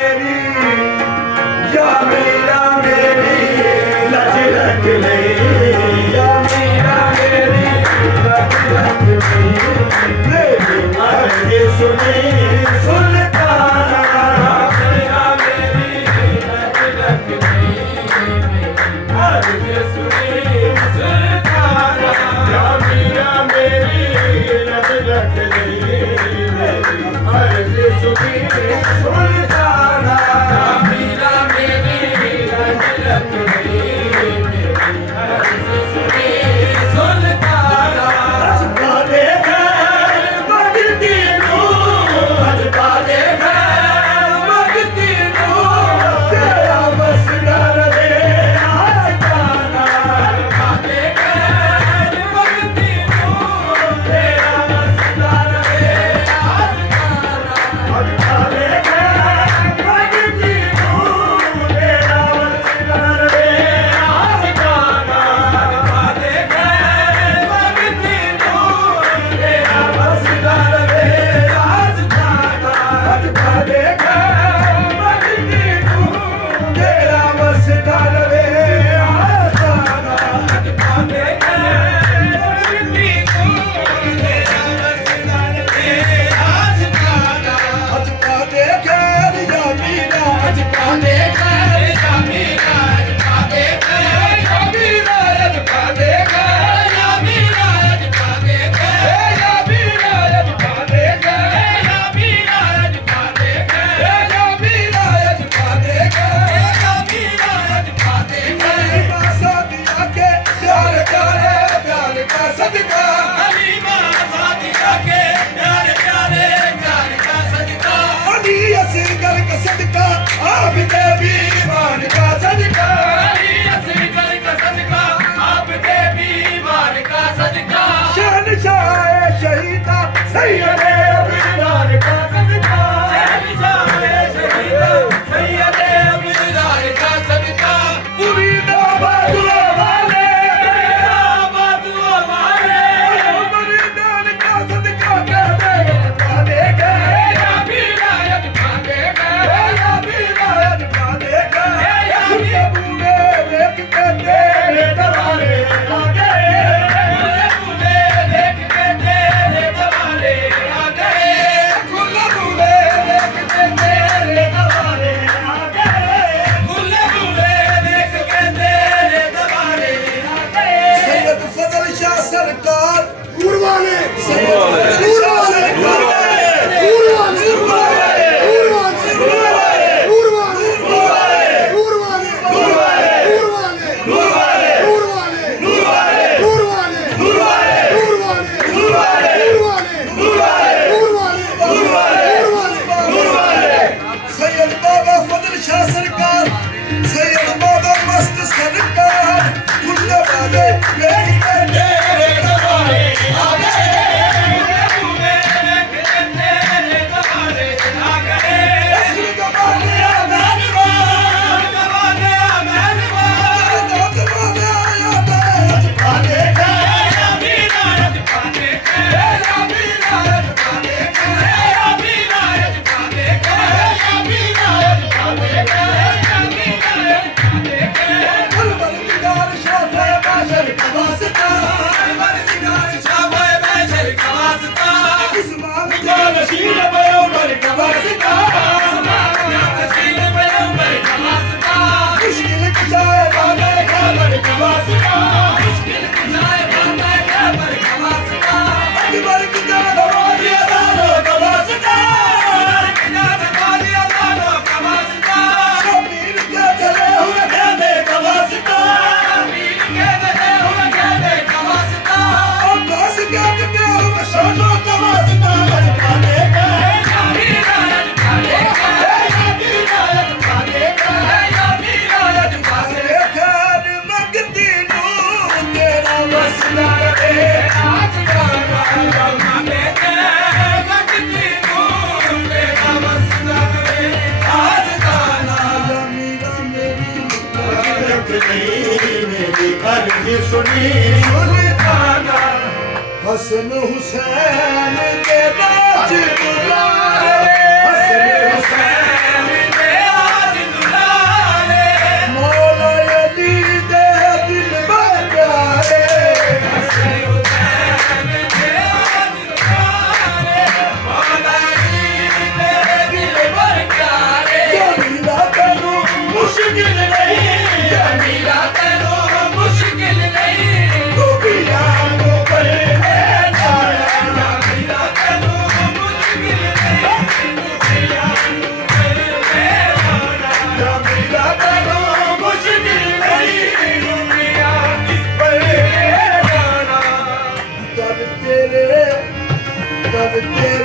या मेरा मेरी लज रख ले, या मेरा मेरी लज रख ले, मेरी अर्ज सुनी सुल्ताना, या मेरी लज रख ले, अर्ज सुनी सुल्ताना, या मेरा मेरी लज रख ले, मेरी अर्ज सुनी सुल्ताना, या मेरा मेरी लज रख ले, मेरी अर्ज सुनी सुल्ताना। अजका दे खैर मंगती नूं, अजका दे खैर मंगती नूं, तेरा मसला रहे आस्ताना। अजका दे खैर मंगती नूं, तेरा मसला रहे आस्ताना। अजका दे खैर मंगती नूं, तेरा मसला रहे आस्ताना। अजका दे खैर मंगती नूं, तेरा मसला रहे आस्ताना। अजका दे खैर मंगती नूं, तेरा मसला रहे आस्ताना। अजका दे खैर मंगती नूं, तेरा मसला रहे आस्ताना। अजका दे खैर या मीरा, अजका दे खैर या मीरा, अजका दे खैर या मीरा, अजका दे खैर या मीरा, अजका दे खैर या मीरा, अजका दे खैर या मीरा, अजका दे खैर या मीरा, अजका दे खैर या मीरा, अजका दे खैर। सादिया के प्यार प्यारे प्यार का सदका, हलीमा सादिया के प्यार प्यारे प्यार का सदका, अली असगर का सदका, आप देवी मान का सदका, अली असगर का सदका, आप देवी मान का सदका, शहनशाह शहीदा सैयदे अबीदार का सदका, शहनशाह शहीदा सैयदे अबीदार का सदका, मुरीदा बाजुआ वाले, मुरीदा बाजुआ वाले, मुरीदान का सदका कह दे, अजका दे खैर या मीरा, अजका दे खैर या मीरा, अजका दे खैर या मीरा। बूढ़े देख के तेरे दरबारे आ गए, बूढ़े देख के तेरे दरबारे आ गए, बूढ़े देख के तेरे दरबारे आ गए, बूढ़े देख के तेरे दरबारे आ गए। सैयद फजल शाह सरकार गुरवाले, सैयद फजल शाह सरकार सैयद बाबा फजल शाह सरकार, सैयद बाबा मस्त सरकार, गुल्ले वाले देख के तेरे दरबारे आ गए, गुल्ले देख के तेरे दरबारे आ गए। असली गवाले आ मेहरबा, गवाले आ मेहरबा, गवाले आया दे, अजका दे खैर या मीरा, अजका दे खैर या मीरा, अजका दे खैर या मीरा, अजका दे खैर या मीरा, अजका दे खैर या मीरा, अजका दे खैर। परवरदिगार शाफ़े महशर का वास्ता, परवरदिगार शाफ़े महशर का वास्ता, उस्मान का नशीर पैगंबर का वास्ता, उस्मान का नशीर पैगंबर का वास्ता, मुश्किल कुशाए बाबे खैबर का वास्ता, मुश्किल कुशाए बाबे खैबर का वास्ता, अकबर की जान वाली अदालों का वास्ता, अकबर की जान वाली अदालों का वास्ता, शबीर के जले हुए खेमे का वास्ता, शबीर के जले हुए खेमे का वास्ता, अब्बास के जले हुए शानों का वास्ता। अजका दे खैर या मीरा, अजका दे खैर या मीरा, अजका दे खैर या मीरा, अजका दे खैर मंगती नूं, तेरा मसला रहे आस्ताना। अजका दे खैर मंगती नूं, तेरा मसला रहे आस्ताना। या मीरा मेरी लज रख ले, मेरी अर्ज सुनी सुल्ताना। हसन हुसैन के बाज बुलाए, हसन हुसैन के ਤੇਰੇ